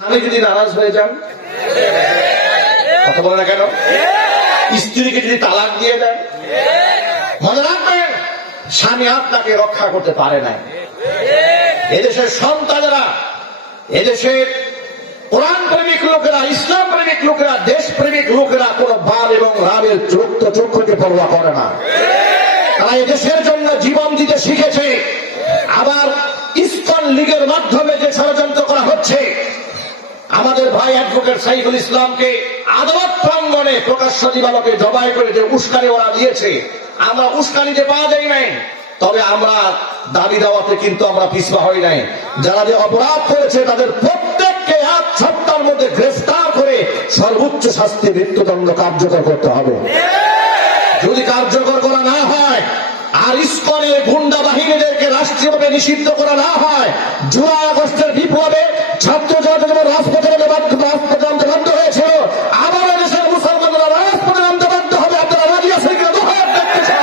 স্বামী যদি নারাজ হয়ে যান, কথা বলে না কেন? স্ত্রীকে যদি তালাক দিয়ে দেন, মনে রাখবেন স্বামী আপনাকে রক্ষা করতে পারে না। এদেশের সন্তানেরা, এদেশের কোরআন প্রেমিক লোকেরা, ইসলাম প্রেমিক লোকেরা, দেশ প্রেমিক লোকেরা কোন বাল এবং রামের চক্ষুকে পরোয়া করে না। তারা এদেশের জন্য জীবন দিতে শিখেছে। আবার ইসকন লীগের মাধ্যমে যে ষড়যন্ত্র করা হচ্ছে, আমাদের ভাই অ্যাডভোকেট সাইফুল ইসলামকে আদালত প্রাঙ্গণে প্রকাশ্য দিবালোকে জবাই করে যে উস্কানি ওরা দিয়েছে, আমরা উস্কানিতে পা দেই নাই, তবে আমরা দাবি দেওয়াতে কিন্তু আমরা পিছপা হই নাই। যারা যে অপরাধ করেছে তাদের প্রত্যেককে 1 সপ্তাহের মধ্যে গ্রেফতার করে সর্বোচ্চ শাস্তি মৃত্যুদণ্ড কার্যকর করতে হবে। যদি কার্যকর করা না হয় আর ইসকনের গুন্ডা বাহিনীদেরকে রাষ্ট্রীয়ভাবে নিষিদ্ধ করা না হয়, জুলাই আগস্টের বিপ্লবে ছাত্র জনতা রাজপথে নামতে বাধ্য হয়েছিল, আবার দেশের মুসলমানরা রাজপথে নামতে বাধ্য হবে। আপনারা রাজি আছেন কিনা? দুহাত দেখতে চাই।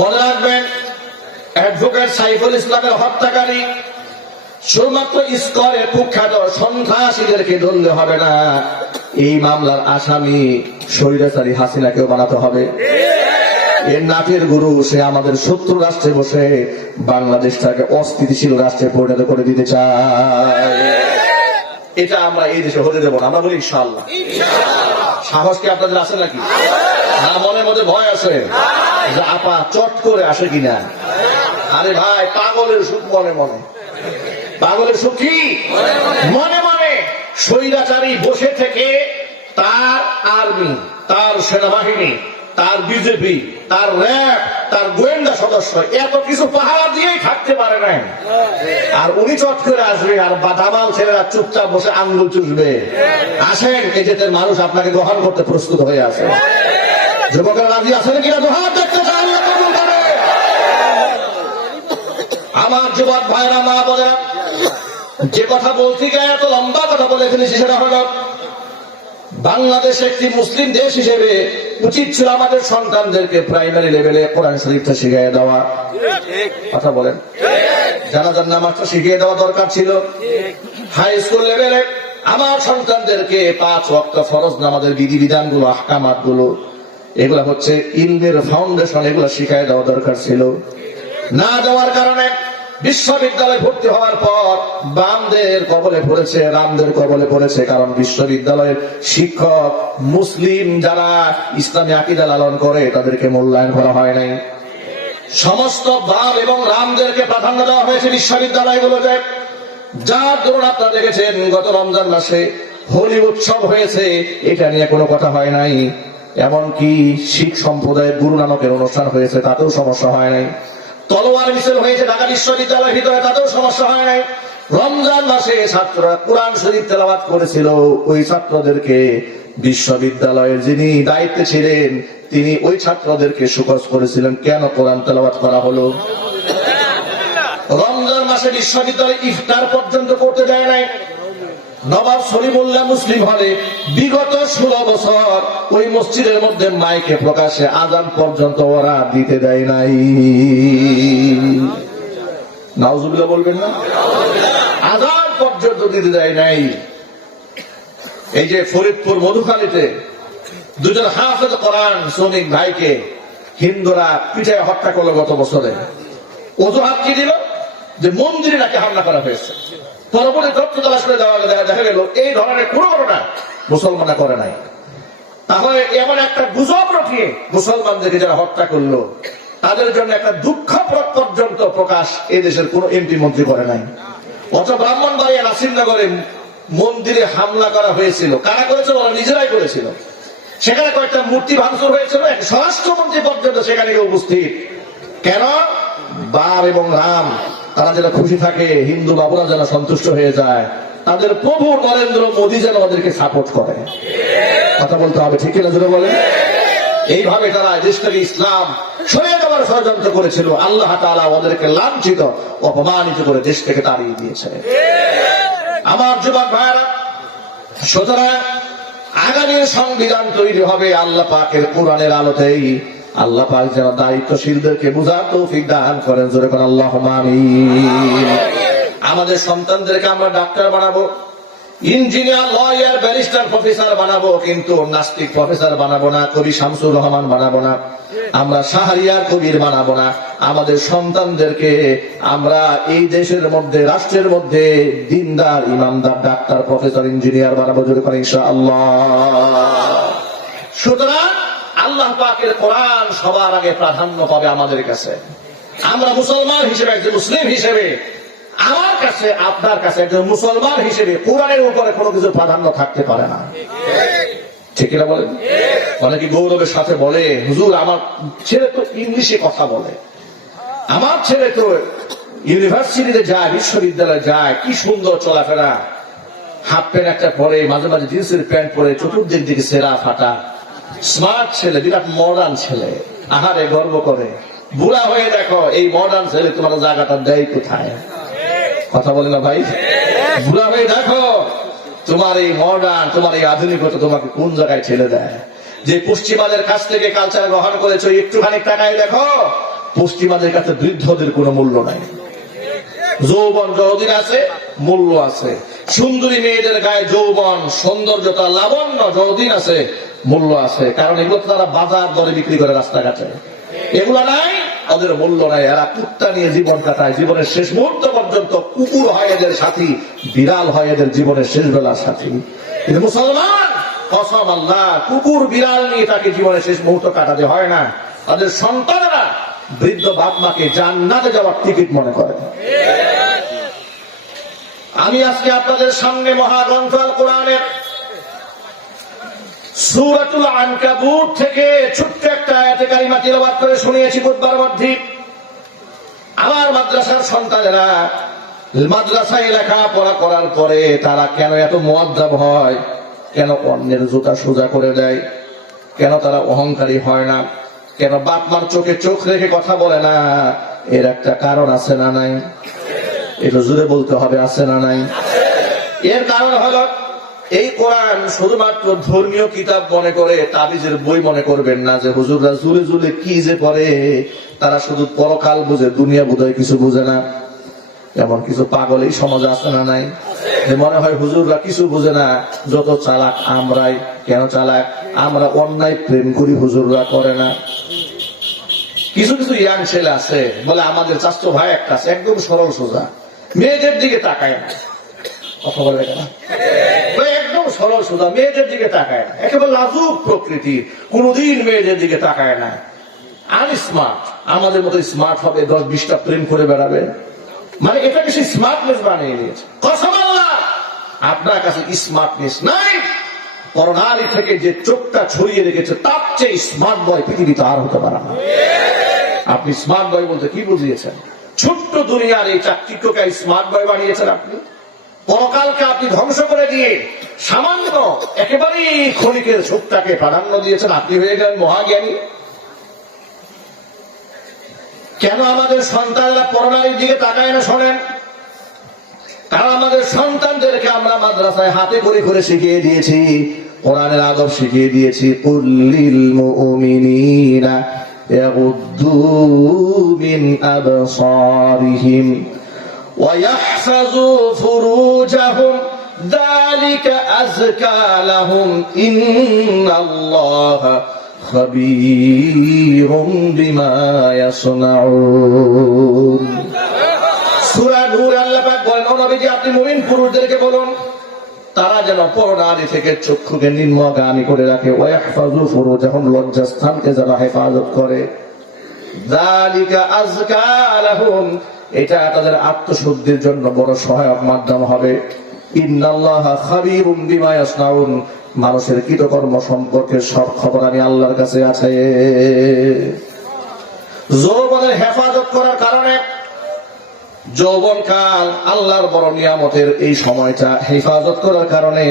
মনে রাখবেন, অ্যাডভোকেট সাইফুল ইসলামের হত্যাকারী শুধুমাত্র ইসকনের কুখ্যাত সন্ত্রাসীদেরকে ধরলে হবে না, এই মামলার আসামি স্বৈরাচারী হাসিনাকেও বানাতে হবে। এর নাটের গুরু সে আমাদের শত্রু রাষ্ট্রে বসে বাংলাদেশটাকে অস্থিতিশীল রাষ্ট্রে পরিণত করে দিতে চায়। এটা আমরা এই দেশে হতে দেব না। আমরা বলি ইনশাআল্লাহ। সাহস কি আপনাদের আছে নাকি? না, মনের মধ্যে ভয় আছে যে আপা চট করে আসে কিনা। আরে ভাই, পাগলের সুখ মনে মনে। পাগলের সুখ কি? মনে মনে। স্বৈরাচারী বসে থেকে তার আর্মি, তার সেনাবাহিনী, তার বিজেপি, তার র্যাব, তার গোয়েন্দা সদস্য এত কিছু পাহারা দিয়েই থাকতে পারে নাই, আর উনি চট করে আসবে আর বাদামাল ছেলেরা চুপচাপ বসে আঙ্গুল চুষবে। আসেন, এই দেশের মানুষ আপনাকে গ্রহণ করতে প্রস্তুত হয়ে আছে। যুবকেরা রাজি আছেন কিনা? দুহাত দেখতে চান। আমার যুবক ভাইরা, মা বলেন, যে কথা বলতে গিয়ে এত লম্বা কথা বলে ফেলেছি, সেটা হলো বাংলাদেশ একটি মুসলিম দেশ হিসেবে উচিত ছিল আমাদের সন্তানদেরকে প্রাইমারি লেভেলে কোরআন শরীফটা শিখিয়ে দেওয়া। কথা বলেন, জানাজার নামাজটা শিখিয়ে দেওয়া দরকার ছিল। হাই স্কুল লেভেলে আমার সন্তানদেরকে 5 ওয়াক্ত ফরজ নামাজের বিধিবিধানগুলো, আহকামাতগুলো, এগুলা হচ্ছে ইলমের ফাউন্ডেশন, এগুলা শিখিয়ে দেওয়া দরকার ছিল। না দেওয়ার কারণে বিশ্ববিদ্যালয়ে ভর্তি হওয়ার পর বামদের কবলে পড়েছে, রামদের কবলে পড়েছে। কারণ বিশ্ববিদ্যালয়ের শিক্ষক মুসলিম যারা ইসলামী আকীদা লালন করে তাদেরকে মূল্যায়ন করা হয় নাই। সমস্ত বাম এবং রামদেরকে প্রাধান্য দেওয়া হয়েছে বিশ্ববিদ্যালয়গুলোতে। যার দরুন আপনারা দেখেছেন গত রমজান মাসে হোলি উৎসব হয়েছে, এটা নিয়ে কোনো কথা হয় নাই। এমনকি শিখ সম্প্রদায়ের গুরু নানকের অনুষ্ঠান হয়েছে, তাতেও সমস্যা হয় নাই। তলোয়ার মিছিল হয়েছে ঢাকা বিশ্ববিদ্যালয়ের ভিতরে, তাতেও সমস্যা হয় নাই। রমজান মাসে ছাত্ররা কোরআন শরীফ তেলাওয়াত করেছিল, ওই ছাত্রদেরকে বিশ্ববিদ্যালয়ের যিনি দায়িত্বে ছিলেন তিনি ওই ছাত্রদেরকে সুপারিশ করেছিলেন কেন কোরআন তেলাওয়াত করা হলো। রমজান মাসে বিশ্ববিদ্যালয়ে ইফতার পর্যন্ত করতে দেয় নাই। নবাব সলিমুল্লাহ মুসলিম হলে বিগত 16 বছর ওই মসজিদের মধ্যে মাইকে প্রকাশে আজান পর্যন্ত ওরা দিতে দেয় নাই। নাউজুবিল্লাহ বলবেন না? আজান পর্যন্ত দিতে দেয় নাই। এই যে ফরিদপুর মধুখালীতে 2জন হাফেজ কোরআন শ্রমিক ভাইকে হিন্দুরা পিঠায় হত্যা করলো গত বছরে। অজুহাত কি দিল? যে মন্দিরে নাকি হামলা করা হয়েছে। পরবর্তী তথ্য তালাশ করে দেখা গেল এই ধরনের কোন ঘটনা মুসলমানরা করে নাই। তাহলে এমন একটা গুজব রটিয়ে মুসলমানদেরকে যারা হত্যা করলো তাদের জন্য একটা দুঃখ পর্যন্ত প্রকাশ এই দেশের কোন এমপি মন্ত্রী করে নাই। অথচ ব্রাহ্মণবাড়িয়া নাসিরনগরে মন্দিরে হামলা করা হয়েছিল, কারা করেছিল? ওরা নিজেরাই করেছিল। সেখানে কয়েকটা মূর্তি ভাঙচুর হয়েছিল, স্বরাষ্ট্রমন্ত্রী পর্যন্ত সেখানে গিয়ে উপস্থিত। কেন? বাম এবং রাম তারা যেন খুশি থাকে, হিন্দু বাবুরা যেন সন্তুষ্ট হয়ে যায়, তাদের প্রভু নরেন্দ্র মোদী যেন ওদেরকে সাপোর্ট করে। কথা বলতে হবে, ঠিক কিনা? জোরে বলেন। এইভাবে তারা দেশ থেকে ইসলাম সরিয়ে দেওয়ার ষড়যন্ত্র করেছিল। আল্লাহ তাআলা ওদেরকে লাঞ্ছিত অপমানিত করে দেশ থেকে তাড়িয়ে দিয়েছে। আমার যুবক ভাইরা, সুতরাং আগামী সংবিধান তৈরি হবে আল্লাহ পাকের কোরআনের আলোতেই। আল্লাহ পাক যেন দায়িত্বশীলদেরকে বুঝার তৌফিক দান করেন। জোরে কোন আল্লাহুম্মা আমিন। আমাদের সন্তানদেরকে আমরা ডাক্তার বানাবো, ইঞ্জিনিয়ার, লয়ার, ব্যারিস্টার, প্রফেসর বানাবো, কিন্তু নাস্তিক প্রফেসর বানাবো না, কবি শামসুর রহমান বানাবো না, আমরা শাহরিয়ার কবির বানাবো না। আমাদের সন্তানদেরকে আমরা এই দেশের মধ্যে, রাষ্ট্রের মধ্যে দিনদার, ইমানদার, ডাক্তার, প্রফেসর, ইঞ্জিনিয়ার বানাবো। জোরে করে ইনশাআল্লাহ। সুতরাং আল্লাহ পাকের কোরআন সবার আগে প্রাধান্য পাবে আমাদের কাছে। আমরা মুসলমান হিসেবে, একজন মুসলিম হিসেবে, আমার কাছে, আপনার কাছে একজন মুসলমান হিসেবে কোরআনের উপরে কোনো কিছু প্রাধান্য থাকতে পারে না। ঠিক কিনা বলেন? অনেকে গৌরবের সাথে বলে, হুজুর আমার ছেলে তো ইংলিশে কথা বলে, আমার ছেলে তো ইউনিভার্সিটিতে যায়, বিশ্ববিদ্যালয়ে যায়, কি সুন্দর চলাফেরা, হাফ প্যান্ট একটা পরে, মাঝে মাঝে জিন্সের প্যান্ট পরে, চতুর্দিক দিকে সেরা ফাটা, স্মার্ট ছেলে, বিরাট মডার্ন ছেলে। আহারে গর্ব করে। বুড়া হয়ে দেখো এই মডার্ন ছেলে তোমার জায়গাটা দেয় কোথায়? কথা বলে না ভাই? বুড়া হয়ে দেখো তোমার এই মডার্ন, তোমার এই আধুনিকতা তোমাকে কোন জায়গায় ছেড়ে দেয়। যে পশ্চিমাদের কাছ থেকে কালচার গ্রহণ করেছো, একটুখানি টাকায় দেখো পশ্চিমাদের কাছে বৃদ্ধদের কোনো মূল্য নাই। যৌবন যতদিন আছে মূল্য আছে, সুন্দরী মেয়েদের গায়ে যৌবন, সৌন্দর্যতা, লাবণ্য যতদিন আছে মূল্য আছে। কারণ এগুলো তারা বাজার দরে বিক্রি করে রাস্তাঘাটে, এগুলো নাই, ওদের মূল্য নাই। এরা কুত্তা নিয়ে জীবন কাটায়, জীবনের শেষ মুহূর্ত পর্যন্ত কুকুর হয় এদের সাথী, বিড়াল হয় এদের জীবনের শেষ বেলার সাথী। কিন্তু মুসলমান, কসম আল্লাহ, কুকুর বিড়াল নিয়ে তাকে জীবনের শেষ মুহূর্ত কাটাতে হয় না। তাদের সন্তানেরা বৃদ্ধ বাপ মাকে জান্নাতে যাওয়ার টিকিট মনে করে। আমি আজকে আপনাদের সামনে মহাগ্রন্থ আল কোরআনের সূরাতুল আনকাবুত থেকে ছোট্ট একটা আয়াতে কারিমা তিলাওয়াত করে শুনিয়েছি বুধবার মধ্যে। আমার মাদ্রাসার সন্তানেরা মাদ্রাসায় লেখাপড়া করার পরে তারা কেন এত মুআদ্দাব হয়, কেন অন্যের জুতা সোজা করে দেয়, কেন তারা অহংকারী হয় না, কেন বাপ মার চোখে চোখ রেখে কথা বলে না, এর একটা কারণ আছে না নাই? এটা জুড়ে বলতে হবে, আছে না নাই? এর কারণ হলো এই কোরআন শুধুমাত্র ধর্মীয় কিতাব মনে করে, তাবিজের বই মনে করবেন না যে হুজুররা জুলে জুলে কি যে করে, তারা শুধু পরকাল বুঝে, দুনিয়া বোধহয় কিছু বুঝে না। এমন কিছু পাগল এই সমাজে আছে না নাই? মনে হয় হুজুররা কিছু বুঝে না, যত চালাক আমরাই। কেন চালাক? আমরা অন্যায় প্রেম করি, হুজুররা করে না। কিছু কিছু ইয়াং ছেলে আছে বলে, আমাদের চাচতো ভাই একটা আছে, একদম সরল সোজা, মেয়েদের দিকে তাকায় না। কথা বলে না, একদম সরল সোজা, মেয়েদের দিকে তাকায় না, একেবারে লাজুক প্রকৃতির, কোনদিন মেয়েদের দিকে তাকায় না। আর স্মার্ট, আমাদের মতো স্মার্ট হবে, 10-20টা প্রেম করে বেড়াবে, মানে এটাকে সে স্মার্টনেস বানিয়ে নিয়েছে। কসম আল্লাহ, আপনার কাছে স্মার্টনেস নাই। করোনারি থেকে যে চোখটা ছড়িয়ে রেখেছে, তার চেয়ে স্মার্ট বয় পৃথিবীতে আর হতে পারে না। আপনি স্মার্ট বয় বলতে কি বুঝিয়েছেন? ছোট্ট দুনিয়ার এই চাকচিক্যকে স্মার্ট বয় বানিয়েছেন আপনি। পরকালকে আপনি ধ্বংস করে দিয়ে সামান্য একেবারেই ক্ষণিকের সুখটাকে প্রাধান্য দিয়েছেন, আপনি হয়ে গেলেন মহাজ্ঞানী। কেন আমাদের সন্তানরা পরনারীর দিকে তাকায় না? শোনেন, কারণ আমাদের সন্তানদেরকে আমরা মাদ্রাসায় হাতে করে করে শিখিয়ে দিয়েছি, কোরআনের আদব শিখিয়ে দিয়েছি। কুল্লিল মুমিনিনা ইয়াগুদ্দু মিন আবসারিহিম ওয়া ইয়াহফাযু ফুরুজাহুম যালিকা আযকা লাহুম ইন্নাল্লাহা খাবীরুম বিমা ইয়াসনাউন। সূরা নূর আল্লাহ পাক বলেন, ও নবীজি আপনি মুমিন পুরুষদেরকে বলুন তারা যেন পরনারী থেকে চক্ষুকে নিম্নগামী করে রাখে। ওয়াহফাযু ফুরুজাহুম, লজ্জাস্থানকে যেন হেফাজত করে। যালিকা আযকা লাহুম, এটা তাদের আত্মশুদ্ধির জন্য বড় সহায়ক মাধ্যম হবে। ইন্নাল্লাহা খাবীরুম বিমা ইয়াসনাউন, মানুষের কৃতকর্ম সম্পর্কে সব খবর আমি আল্লাহর কাছে আছে। যৌবনের হেফাজত করার কারণে, যৌবনকাল আল্লাহর বড় নিয়ামতের এই সময়টা হেফাজত করার কারণে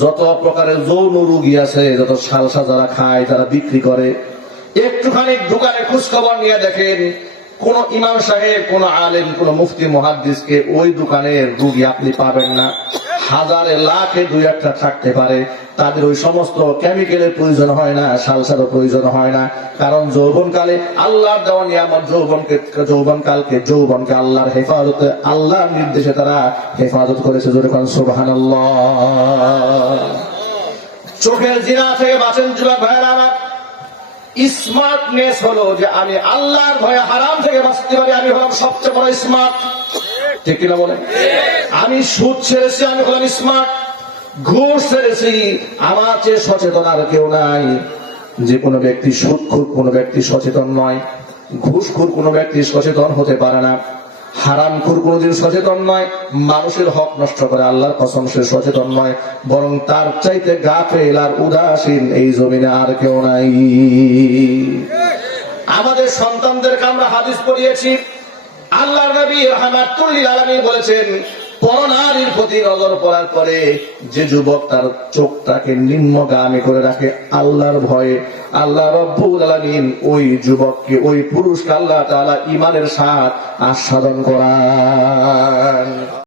যত প্রকারের যৌন রোগী আছে, যত সালসা যারা খায়, যারা বিক্রি করে, একটুখানি দোকানে খোঁজ খবর নিয়ে দেখেন, কোন ইমাম সাহেব, কোন আলেম, কোন মুফতি মুহাদ্দিসকে ওই দোকানের রুগী আপনি পাবেন না। হাজারে লাখে দুই একটা থাকতে পারে, তাদের ওই সমস্ত কেমিক্যালের প্রয়োজন হয় না, সালসারও প্রয়োজন হয় না। কারণ যৌবনকালে আল্লাহর দেওয়া নিয়ামত, যৌবনকে আল্লাহর হেফাজতে, আল্লাহর নির্দেশে তারা হেফাজত করেছে। যখন সুবহানাল্লাহ। চোখের জিনা থেকে বাঁচেন যুবক ভাইয়েরা আমার। স্মার্টনেস হলো যে আমি আল্লাহর ভয়ে হারাম থেকে বাঁচতে পারি, আমি হলাম সবচেয়ে বড় স্মার্ট। ঠিক কিনা বলে? আমি সুদ ছেড়েছি, আমি হলাম স্মার্ট। ঘুষ ছেড়েছি, আমার চেয়ে সচেতন আর কেউ নাই। যে কোনো ব্যক্তি সুদখোর, কোনো ব্যক্তি সচেতন নয়। ঘুষখোর কোনো ব্যক্তি সচেতন হতে পারে না। হারামখোর কোনোদিন সচেতন নয়। মানুষের হক নষ্ট করে, আল্লাহর কসম সে সচেতন নয়, বরং তার চাইতে গাফেল আর উদাসীন এই জমিনে আর কেউ নাই। আমাদের সন্তানদেরকে আমরা হাদিস পড়িয়েছি, আল্লাহর নবী রাহমাতুল লিল আলামিন বলেছেন, পরনারীর প্রতি নজর পড়ার পরে যে যুবক তার চোখটাকে নিম্নগামী করে রাখে আল্লাহর ভয়ে, আল্লাহ রাব্বুল আলামিন ওই যুবককে, ওই পুরুষকে আল্লাহ তাআলা ঈমানের স্বাদ আস্বাদন করান।